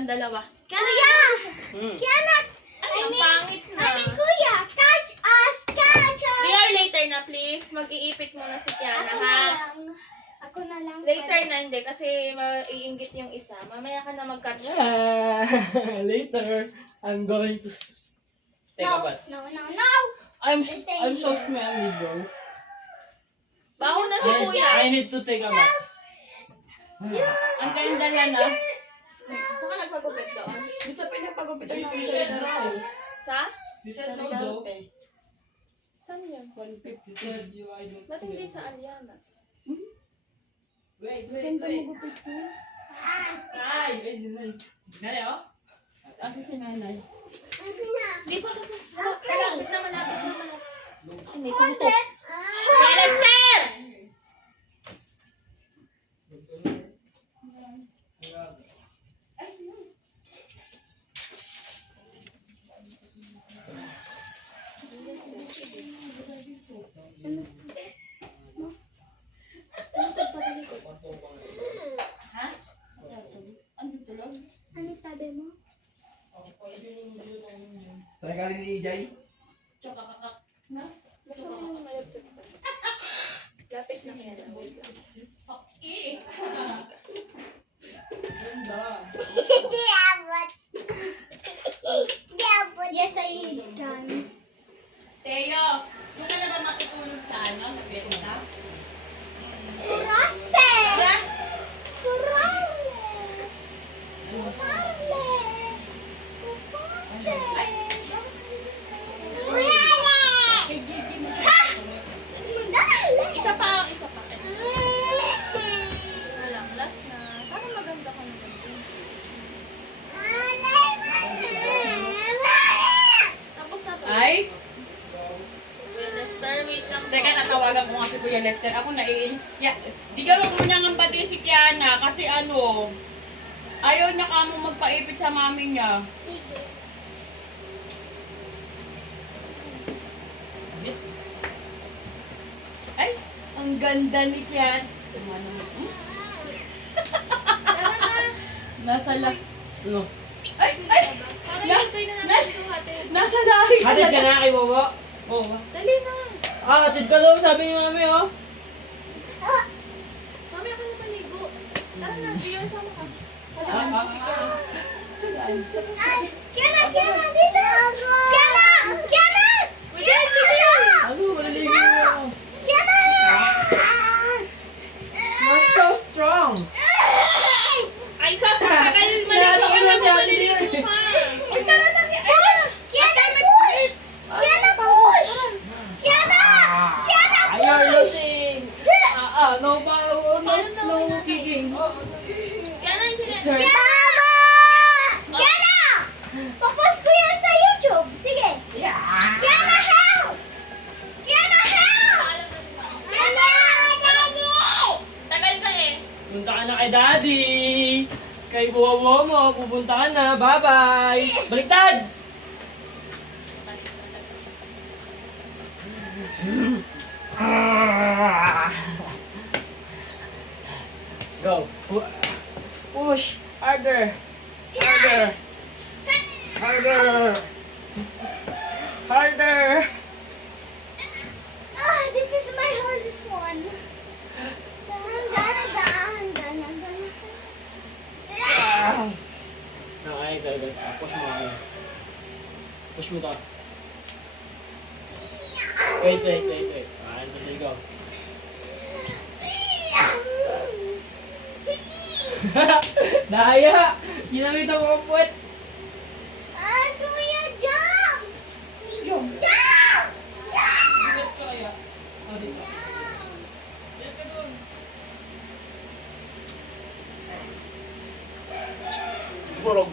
silang dalawa. Kuya! Hmm. Kiana! Ay, ang pangit na. Kuya! Catch us! Catch us! Dear, later na please. Mag-iipit muna si Kiana, ha? Ako na lang. Later na hindi kasi maiinggit yung isa. Mamaya ka na mag-catch. Later, I'm going to take a No, bath. no, no, no! I'm so smelly, bro. Baho na si Kuya. I need to take a bath. Ang ganda lang, na. Saka nagpagupit doon. Di sa pinagpagupit You namin said sa no. Sa? You said no, though. Saan yun? You said you, I don't Ba't hindi smell. sa Alianas? Wait. Ay! Ay, Nanay, oh? Akin si nanay. Di pa tapos. Malapit na, malapit na, malapit. Hindi, tumutok. Lester! Ha? Ano tulog? Ano sabi mo? Saan galing ni EJ? Tsaka kakak. Na? Gusto mo yung malapit pa. Lapit na kaya lang. Wait lang. Okay. Ganda. Hindi abot. Hindi abot. Yes, I can. Teo, doon ka na ba makitulog sa ano? Sa Vietnam? Kuraste! Ha? Kurales! Kurales! Ay! Kurales! Kay JP mo. Dale! Isa pa. Walang last na. Parang maganda ka naman din. Tapos na to. Ay, Kuya Lester, wait lang. teka, tatawagan ko nga si Kuya Lester. Ako naiinis. Di ka mo muna ng pati si Kiana kasi ano, ayaw niya kamo magpaipit sa mami niya. Sige. Ay, ang ganda ni Kian. Nasa la... Ano? Ay! Parang hintay na natin ito hatid. Nasa lahi ka Hatid ka na. na kay Bobo? Oo. Dali na. Hatid ka daw, sabi ni mami, oh. Mamaya ka na maligo. Tara na, Dio, sama ka. Kiana! Kiana! Dito! Kiana! Kiana! Wait, Kiana! Ano, maliligo mo. Kiana! You're so strong. Ay, sus! Tagal maligo ka na, maliligo ka. Uy, tara na! Push! Kiana, push! Kiana, push! Kiana! Kiana, Ah, you're push! losing. No power, no kicking. Kiana, Jeanette. Tama! Kiana! Papost ko yan sa YouTube. Sige. Kiana, help! Kiana, help! Kiana, daddy! Tagal ka eh. Punta ka na kay Daddy. Kay Bobo mo, pupunta ka na. Bye-bye. Baliktad! Go. Push. Harder. Harder. Harder. Harder. This is my hardest one. Okay, go. Push mo ako. Push mo to. Wait. Let's go. Daya! Ginamit ako ang puwet. Kuya, jump! Jump! Jump! Jump! Bigat ka kaya? O, dito. Bigat ka doon. Bulog.